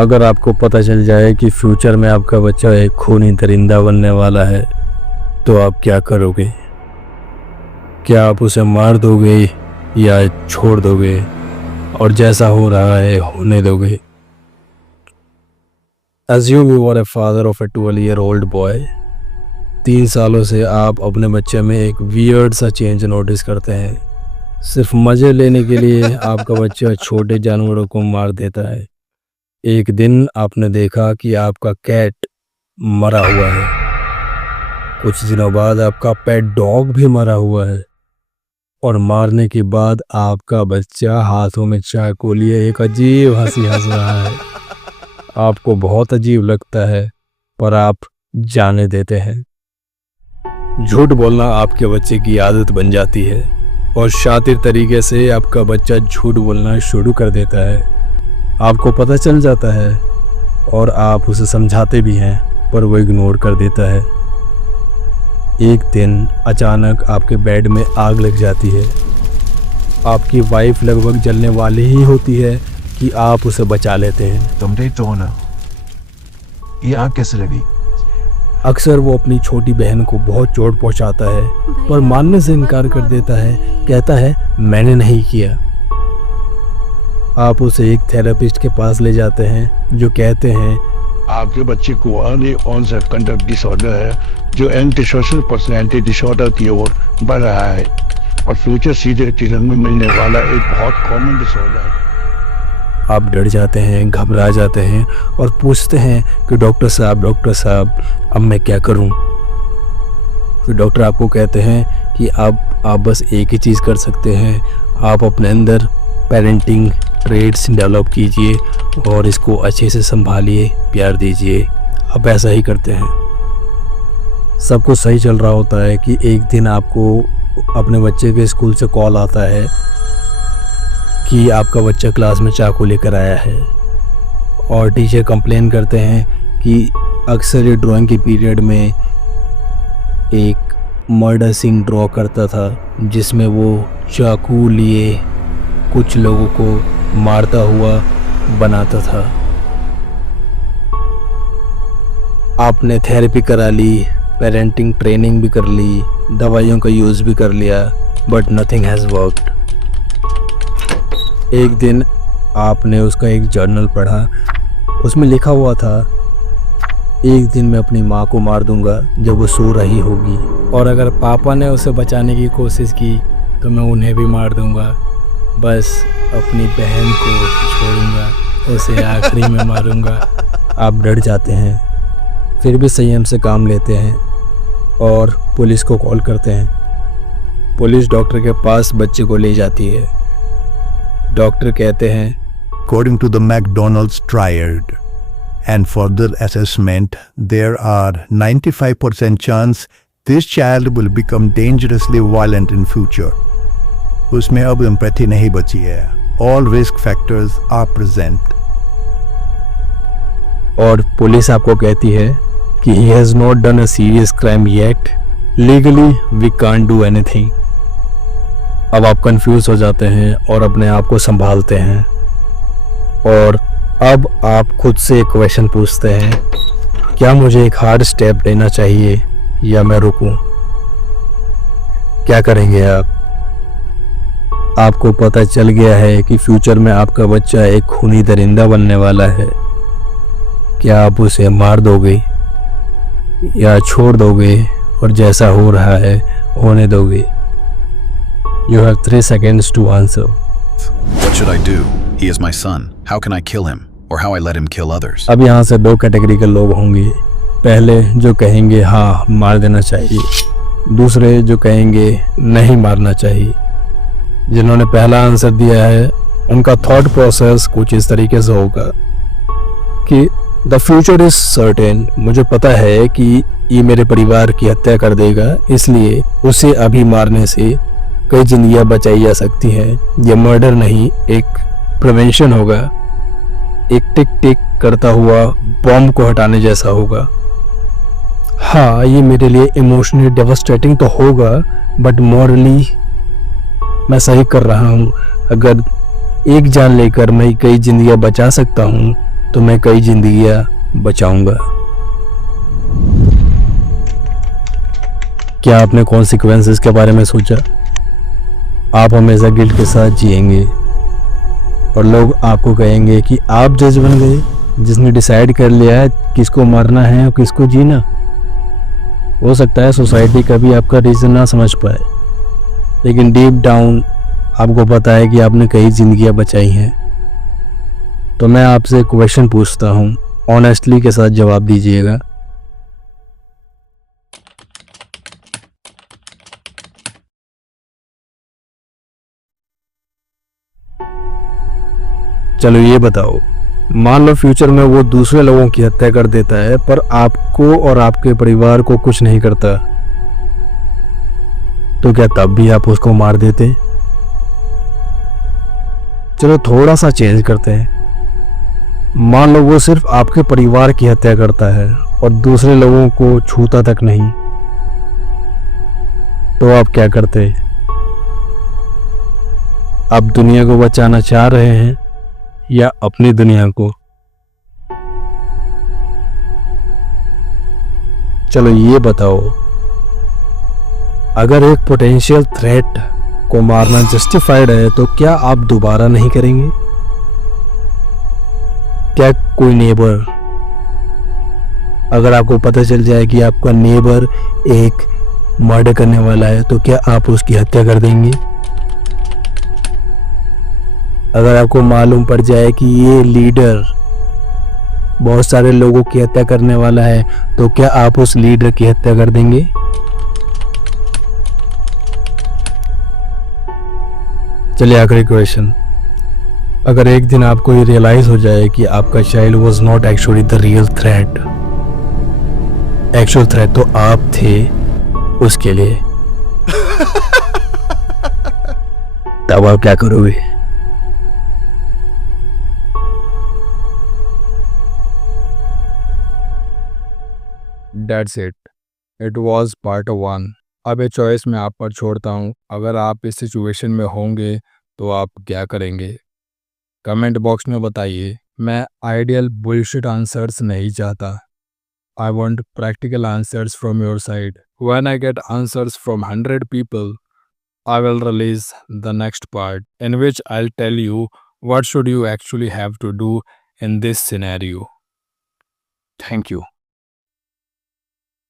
अगर आपको पता चल जाए कि फ्यूचर में आपका बच्चा एक खूनी दरिंदा बनने वाला है तो आप क्या करोगे? क्या आप उसे मार दोगे या छोड़ दोगे और जैसा हो रहा है होने दोगे? Assume you are a father of a 12-year-old boy. 3 सालों से आप अपने बच्चे में एक वियर्ड सा चेंज नोटिस करते हैं। सिर्फ मज़े लेने के लिए आपका बच्चा छोटे जानवरों को मार देता है। एक दिन आपने देखा कि आपका कैट मरा हुआ है। कुछ दिनों बाद आपका पेट डॉग भी मरा हुआ है और मारने के बाद आपका बच्चा हाथों में चाकू लिए एक अजीब हंसी हंस रहा है। आपको बहुत अजीब लगता है पर आप जाने देते हैं। झूठ बोलना आपके बच्चे की आदत बन जाती है और शातिर तरीके से आपका बच्चा झूठ बोलना शुरू कर देता है। आपको पता चल जाता है और आप उसे समझाते भी हैं पर वो इग्नोर कर देता है। एक दिन अचानक आपके बेड में आग लग जाती है। आपकी वाइफ लगभग जलने वाली ही होती है कि आप उसे बचा लेते हैं। तुमने तो ना ये आग कैसे लगी? अक्सर वो अपनी छोटी बहन को बहुत चोट पहुंचाता है पर मानने से इनकार कर देता है। कहता है मैंने नहीं किया। आप उसे एक थेरेपिस्ट के पास ले जाते हैं जो कहते हैं आपके बच्चे को अर्ली ऑनसेट कंडक्ट डिसऑर्डर है जो एंटी सोशल पर्सनैलिटी डिसऑर्डर की ओर बढ़ रहा है और फ्यूचर सीधे टीजन में मिलने वाला एक बहुत कॉमन डिसऑर्डर है। आप डर जाते हैं, घबरा जाते हैं और पूछते हैं कि डॉक्टर साहब अब मैं क्या करूं? फिर डॉक्टर आपको कहते हैं कि आप बस एक ही चीज़ कर सकते हैं। आप अपने अंदर पेरेंटिंग ट्रेड्स डेवलप कीजिए और इसको अच्छे से संभालिए, प्यार दीजिए। आप ऐसा ही करते हैं। सब कुछ सही चल रहा होता है कि एक दिन आपको अपने बच्चे के स्कूल से कॉल आता है कि आपका बच्चा क्लास में चाकू लेकर आया है और टीचर कंप्लेन करते हैं कि अक्सर ये ड्राइंग के पीरियड में एक मर्डर सीन ड्रॉ करता था जिसमें वो चाकू लिए कुछ लोगों को मारता हुआ बनाता था। आपने थेरेपी करा ली, पेरेंटिंग ट्रेनिंग भी कर ली, दवाइयों का यूज़ भी कर लिया बट नथिंग हैज़ वर्कड। एक दिन आपने उसका एक जर्नल पढ़ा। उसमें लिखा हुआ था एक दिन मैं अपनी माँ को मार दूंगा जब वो सो रही होगी और अगर पापा ने उसे बचाने की कोशिश की तो मैं उन्हें भी मार दूंगा। बस अपनी बहन को छोड़ूंगा, उसे आखिरी में मारूंगा। आप डर जाते हैं फिर भी संयम से काम लेते हैं और पुलिस को कॉल करते हैं। पुलिस डॉक्टर के पास बच्चे को ले जाती है। डॉक्टर कहते हैं According to the McDonald's triad and further assessment, there are 95% chance this child will become dangerously violent in future. उसमें अब एम्पैथी नहीं बची है। All risk factors are present. और पुलिस आपको कहती है कि he has not done a serious crime yet. Legally we can't do anything. अब आप कंफ्यूज हो जाते हैं और अपने आप को संभालते हैं और अब आप खुद से एक क्वेश्चन पूछते हैं, क्या मुझे एक हार्ड स्टेप लेना चाहिए या मैं रुकूं? क्या करेंगे आप? आपको पता चल गया है कि फ्यूचर में आपका बच्चा एक खूनी दरिंदा बनने वाला है। क्या आप उसे मार दोगे या छोड़ दोगे और जैसा हो रहा है होने दोगे? You have 3 seconds to answer. What should I do? He is my son. How can I kill him? Or how I let him kill others? अब यहाँ से 2 कैटेगरी के लोग होंगे। पहले जो कहेंगे हाँ मार देना चाहिए, दूसरे जो कहेंगे नहीं मारना चाहिए। जिन्होंने पहला आंसर दिया है उनका थॉट प्रोसेस कुछ इस तरीके से होगा कि द फ्यूचर इज सर्टेन। मुझे पता है कि ये मेरे परिवार की हत्या कर देगा, इसलिए उसे अभी मारने से कई जिंदगियां बचाई जा सकती हैं। ये मर्डर नहीं, एक प्रिवेंशन होगा, एक टिक टिक करता हुआ बॉम्ब को हटाने जैसा होगा। हाँ, ये मेरे लिए इमोशनली डेवास्टेटिंग तो होगा बट मॉरली मैं सही कर रहा हूँ। अगर एक जान लेकर मैं कई जिंदगियां बचा सकता हूँ तो मैं कई जिंदगियां बचाऊंगा। क्या आपने कॉन्सिक्वेंसेस के बारे में सोचा? आप हमेशा गिल्ट के साथ जिएंगे और लोग आपको कहेंगे कि आप जज बन गए जिसने डिसाइड कर लिया है किसको मरना है और किसको जीना। हो सकता है सोसाइटी कभी आपका रीज़न ना समझ पाए, लेकिन डीप डाउन आपको पता है कि आपने कई जिंदगियां बचाई हैं। तो मैं आपसे एक क्वेश्चन पूछता हूँ, ऑनेस्टली के साथ जवाब दीजिएगा। चलो ये बताओ, मान लो फ्यूचर में वो दूसरे लोगों की हत्या कर देता है पर आपको और आपके परिवार को कुछ नहीं करता, तो क्या तब भी आप उसको मार देते? चलो थोड़ा सा चेंज करते हैं। मान लो वो सिर्फ आपके परिवार की हत्या करता है और दूसरे लोगों को छूता तक नहीं, तो आप क्या करते? आप दुनिया को बचाना चाह रहे हैं या अपनी दुनिया को? चलो ये बताओ, अगर एक पोटेंशियल थ्रेट को मारना जस्टिफाइड है तो क्या आप दोबारा नहीं करेंगे? क्या कोई नेबर, अगर आपको पता चल जाए कि आपका नेबर एक मर्डर करने वाला है, तो क्या आप उसकी हत्या कर देंगे? अगर आपको मालूम पड़ जाए कि ये लीडर बहुत सारे लोगों की हत्या करने वाला है, तो क्या आप उस लीडर की हत्या कर देंगे? चलिए आखिरी क्वेश्चन, अगर एक दिन आपको ये रियलाइज हो जाए कि आपका child was not actually the real threat, actual threat तो आप थे उसके लिए, तब आप क्या करोगे? That's it. It was part 1. अब ये चॉइस मैं आप पर छोड़ता हूँ। अगर आप इस सिचुएशन में होंगे तो आप क्या करेंगे? कमेंट बॉक्स में बताइए। मैं आइडियल बुलशिट आंसर्स नहीं चाहता। I want practical answers from your side. When I get answers from 100 people, I will release the next part in which I'll tell you what should you actually have to do in this scenario. Thank you.